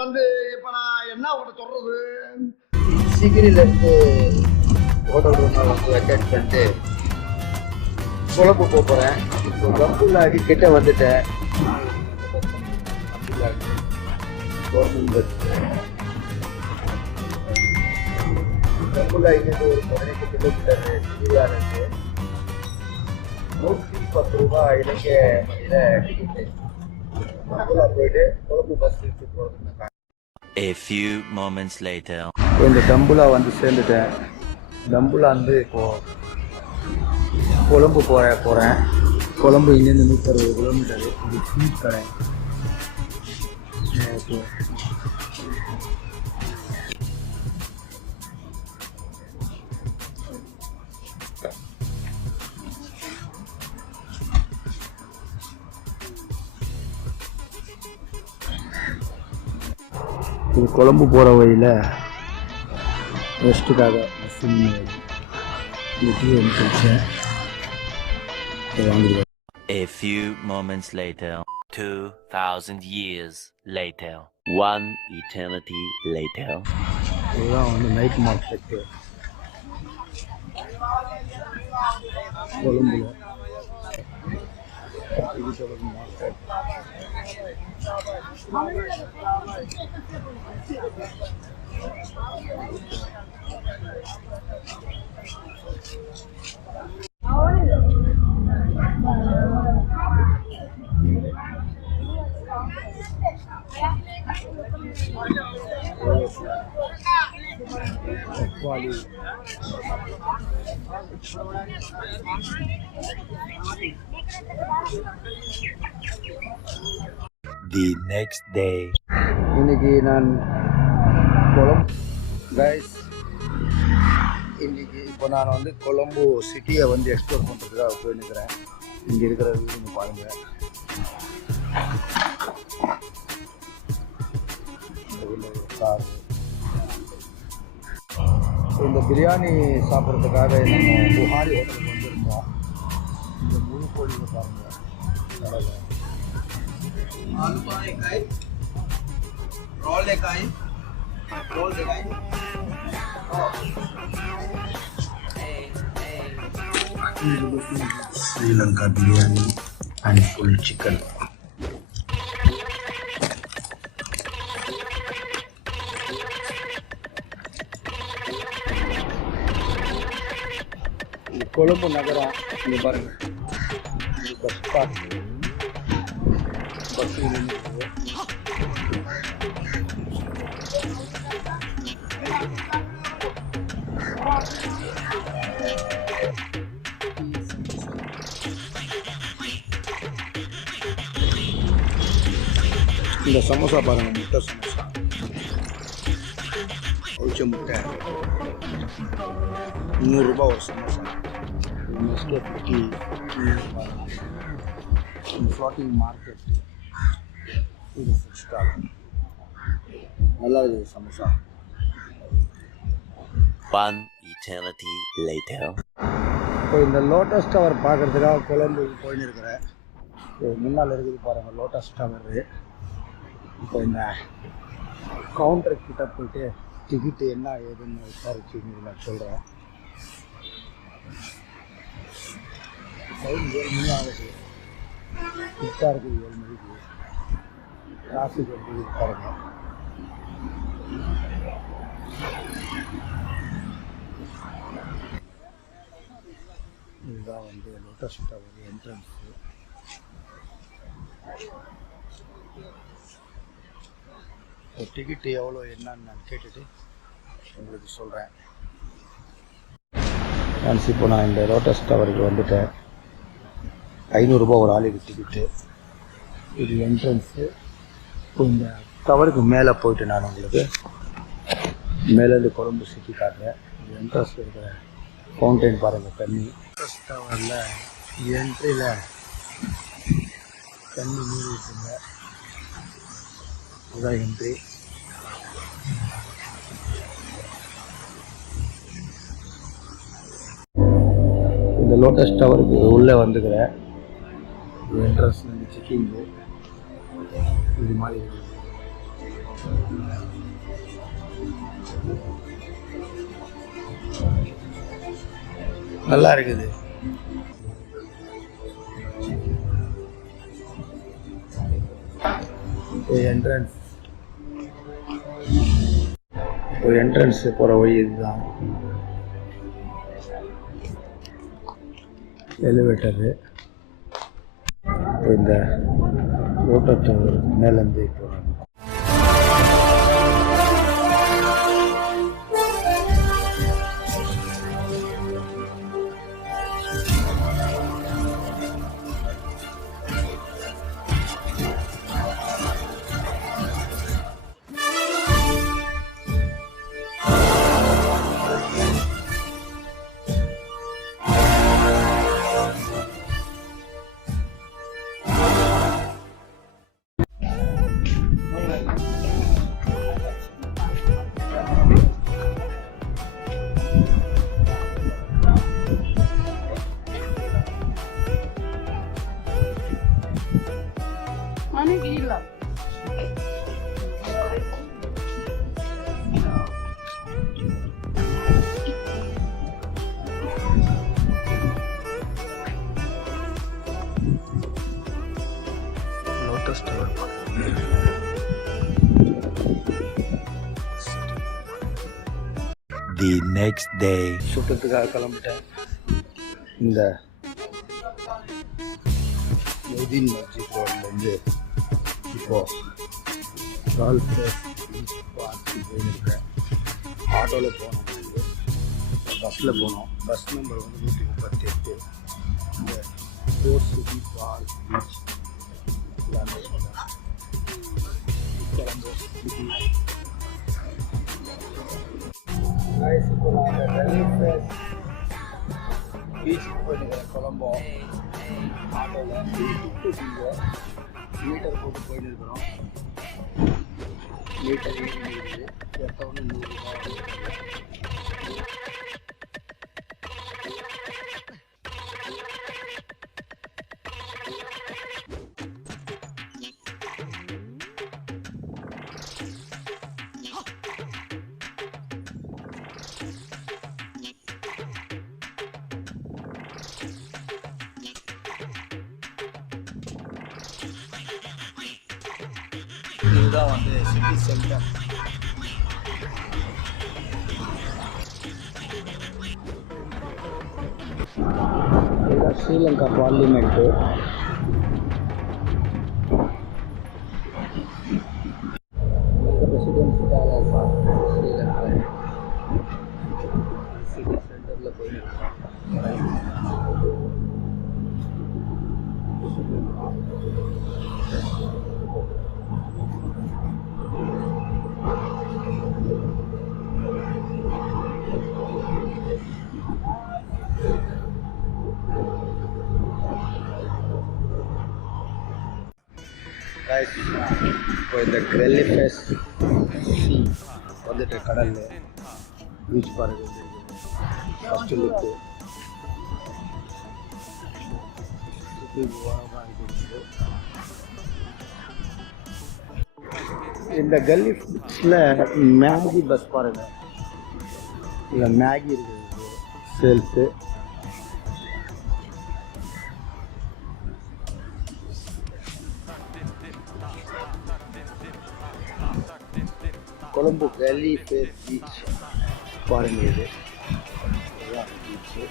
வந்து இப்போ நான் என்ன உங்கள்கிட்ட சொல்றது, சிகிரிலேருந்து ஹோட்டல் ரூமை வந்து வெக்கேட் பண்ணிட்டு கொழம்பு போகிறேன். இப்போ கம்புலாகி கிட்ட வந்துட்டேன். கம்புலாகிட்டு ஒரு 18 கிலோமீட்டர் சிகிரியாக இருக்கு. 110 ரூபா இலக்கிய மணியில் டிக்கெட்டு. கம்புலா போயிட்டு கொழம்பு பஸ் எடுத்து போகிறதுன்னு. A few moments later. இந்த டம்புலா வந்து சேர்ந்துட்டேன். டம்புலா வந்து இப்போது கொழம்பு போகிறேன். கொழம்பு இங்கேருந்து 160 கிலோமீட்டரு. இது ஸ்வீட் கடை. இது கொழம்பு போகிற வழியில் ரெஸ்ட்டுக்காக டீ குடிச்சேன். வாங்கிடுவேன். A few moments later. 2000 years later. One eternity later. இதுதான் வந்து நைட் மார்க்கெட்டு கொழும்புல. Market The next day. இன்னைக்கு நான் கைஸ், இன்னைக்கு இப்போ நான் வந்து கொழம்பு சிட்டியை வந்து எக்ஸ்ப்ளோர் பண்ணுறதுக்காக போயிருக்கிறேன். இங்கே இருக்கிற வீடு பாருங்கள். இந்த பிரியாணி சாப்பிட்றதுக்காக நம்ம புகாரி ஹோட்டலுக்கு வந்திருந்தோம். இந்த முழு கோழியை பாருங்கள். Sri Lanka biryani and full chicken. Colombo நகரம் இங்கே பாருங்க. Bus stop. பஸ் இந்த சமோசா பாருங்க. முட்டை சமோசா, அவிச்ச முட்டை 100 ரூபா ஒரு samosa. Nescafe tea, floating market. இது ஃபுட் ஸ்டால். நல்லா இருக்குது சமோசா. One eternity later. இப்போ இந்த லோட்டஸ் டவர் பார்க்குறதுக்காக கொழம்பு போயின்னு இருக்கிறேன். முன்னால் இருக்குது பாருங்கள் லோட்டஸ் டவரு. இப்போ இந்த கவுண்டர் கிட்ட போயிட்டு டிக்கெட்டு என்ன ஏதுன்னு விசாரிச்சு நான் சொல்கிறேன். டைம் 7 மணி ஆகுது. கிட்டா இருக்குது 7 மணிக்கு. டிராஃபிக் எப்படி பாருங்க. இதுதான் வந்து லோட்டஸ் டவர் என்ட்ரன்ஸு. டிக்கெட்டு எவ்வளோ என்னன்னு நான் கேட்டுட்டு உங்களுக்கு சொல்கிறேன். இப்போ நான் இந்த லோட்டஸ் டவருக்கு வந்துட்டேன். 500 ரூபா ஒரு ஆளுக்கு டிக்கெட்டு. இது என்ட்ரன்ஸு. இப்போ இந்த டவருக்கு மேலே போயிட்டு நான் உங்களுக்கு மேலேருந்து கொழம்பு சிட்டி காட்டுறேன். இது என்ட்ரன்ஸில் இருக்கிற ஃபவுண்டைன் பாருங்கள். தண்ணி லோட்டஸ் டவரில் என்ட்ரியில் தண்ணி நீரிட்டுங்க. இதுதான் என்ட்ரி. இந்த லோட்டஸ் டவருக்கு உள்ளே வந்துக்கிறேன். Entrance checking. இது மாதிரி இருக்குது. நல்லா இருக்குது. என்ட்ரன்ஸ் போகிற வழி இதுதான். எலிவேட்டரு. இப்போ இந்த ஓட்டத்தை மேலேருந்து போகிறாங்க. Lotus Tower. The next day. சுட்டத்துக்காக கிளம்பிட்டேன். இந்த மொய்தீன் மஸ்ஜித் ரோட்லேருந்து இப்போது கால்ஃப் பார்க்கு போயிருக்கேன். ஆட்டோவில் போனோம், பஸ்ஸில் போனோம். பஸ் நம்பர் வந்து 138. இந்த ஸ்போர்ட்ஸ் சிட்டி பார்க் பீச் எல்லாமே கிளம்போ சிட்டி. இப்போ நாங்கள் பீச்சுக்கு போயிட்டு கொலம்போ ஆட்டோவில் மீட்டர் போட்டு போயிட்டு இருக்கிறோம். மீட்டர் இருக்குது, எப்போன்னு 100 ரூபாய். இதுதான் வந்து சிட்டி சென்டர். இதுதான் Sri Lanka parliament. President Sri Lanka city சென்டரில் போயிருக்கோம். இப்போ இந்த கிரெல்லிஃபெஸ் வந்துட்டு கடலில் பீச் பாருங்க. ஃபஸ்ட்டு லுக்கு இந்த கல்லிஃபெஸ்ல மேகி பஸ் பாருங்க. இல்லை மேகி இருக்குது சேல்ஸு. கொலம்போ கல்லிஃபெஸ் பீச் பாருங்க. இதுதான் பீச்சு.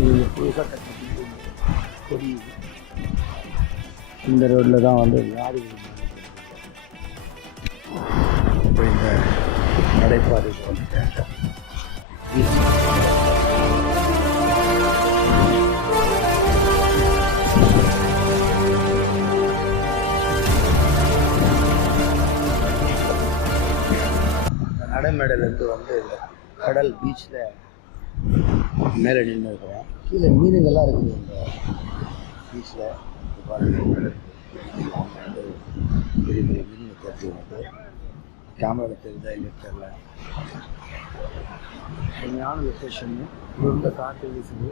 இது புதுசாக கட்டி இந்த ரோட்டில் தான் வந்து லாரி இப்போ இந்த நடைபாதைக்கு வந்துட்டேன். நடைமேடையிலேருந்து வந்து இந்த கடல் பீச்சில் மேலே நின்று இருக்கிறோம். கீழே மீனுங்கள்லாம் இருக்குது இந்த பீச்சில். பாருங்கள், பெரிய பெரிய மீன் தெரிஞ்சு வந்து கேமராவில் தெரியுதா இல்லை தெரியல. உண்மையான லொக்கேஷன். இது வந்து காற்று வீசுது.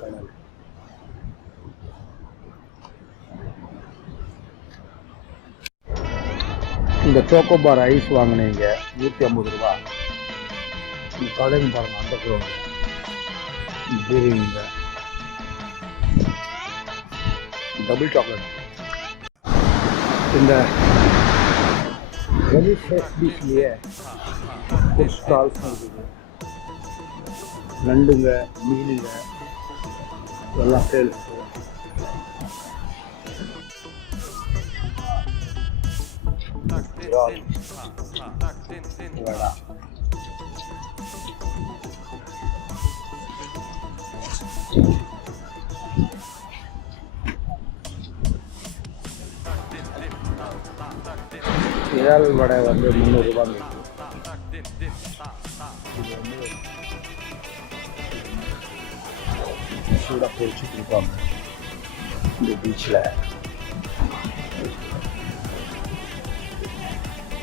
கடல். இந்த சோக்கோபார் ஐஸ் வாங்கினீங்க 150 ரூபா. இந்த கடையும் பாருங்க, அந்த கிலோங்க டபுள் சாக்லேட். இந்த வெளி ஃப்ரெஷ் பீச்லேயே ஃபுட் ஸ்டால்ஸ் இருக்குது. நண்டுங்க, மீனுங்க எல்லாம் சேல்ஸ். இறால் வடை வந்து 300 ரூபாய். இது வந்து சூடாக பொரிச்சு கொடுப்பாங்க இந்த பீச்சில்.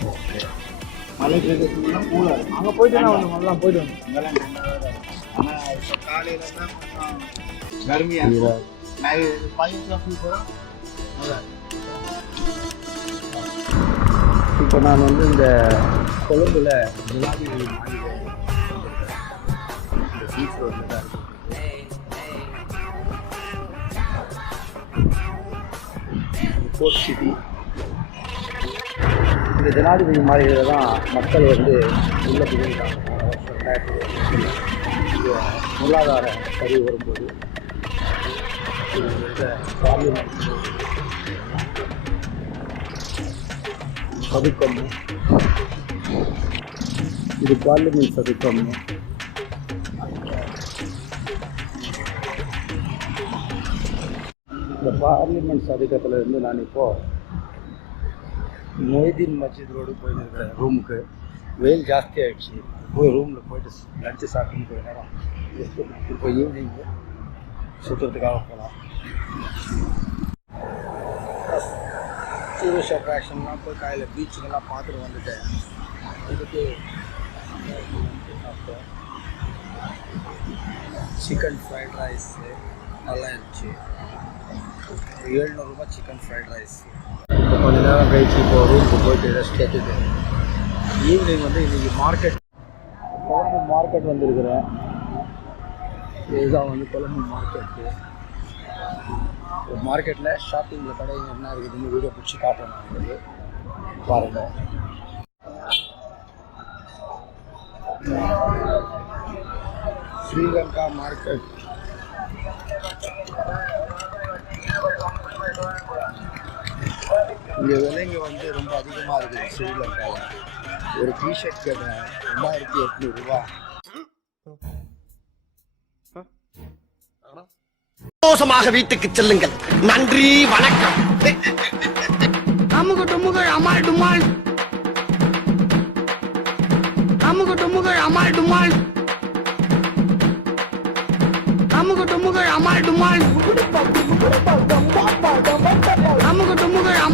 ஓகே, மலை பிரதேசம்னா கூலாக அங்கே போயிட்டு நான் நல்லா போயிட்டு வந்தோம். அங்கெல்லாம் ஆனால் இப்போ காலையில் தான் கொஞ்சம் கருமையாக இப்போ நான் வந்து இந்த கொழும்புல ஜிலாபி மாளிகை இந்த பீச் ரோட்டில் தான் ஃபோர்ட் சிட்டி. இந்த ஜனாதிபதி மாளிகையில் தான் மக்கள் வந்து உள்ள புகுந்தாங்க. 2020 பொருளாதார சரிவு வரும்போது பார்லிமெண்ட் சதுக்கம். இது பார்லிமெண்ட் சதுக்கம். இந்த பார்லிமெண்ட் சதுக்கத்தில் இருந்து நான் இப்போது மொய்தீன் மஸ்ஜித் ரோடு போயிட்டு இருக்கிறேன் ரூமுக்கு. வெயில் ஜாஸ்தி ஆகிடுச்சு. போய் ரூமில் போயிட்டு லஞ்சு சாப்பிட்டு போய் நேரம் இப்போ ஈவினிங்கு சுற்றுறதுக்காக போகலாம். டூரிஸ்ட் அட்ராக்ஷன்லாம் போய் காலையில் பீச்சுக்கெல்லாம் பார்த்துட்டு வந்துட்டேன். இதுக்கு சிக்கன் ஃப்ரைட் ரைஸு நல்லா இருந்துச்சு. 700 ரூபாய் சிக்கன் ஃப்ரைட் ரைஸ். இப்போ கொஞ்ச நேரம் கழிச்சு இப்போ ரூமுக்கு போயிட்டு ரெஸ்ட் எடுத்துட்டு ஈவினிங் வந்து இன்றைக்கி கொழம்பு மார்க்கெட் வந்துருக்குறேன். இதுதான் வந்து கொழம்பு மார்க்கெட்டு. மார்க்கெட்டில் ஷாப்பிங்கில் கடைங்க என்ன இருக்குதுன்னு வீடியோ பிடிச்சி காட்டுறேன் நான் உங்களுக்கு. பாருங்கள், ஸ்ரீலங்கா மார்க்கெட். இங்கே விலைங்க வந்து ரொம்ப அதிகமாக இருக்குது ஸ்ரீலங்காவில். ஒரு டிஷர்ட் கடை 2800 ரூபா. சந்தோஷமாக வீட்டுக்கு செல்லுங்கள். நன்றி, வணக்கம். அமுகு டுமுகள் அமால் டுமால். அமுகு டுமுகள் அமால் டுமால். அமுகு டுமுகள் அமால் டுமால்.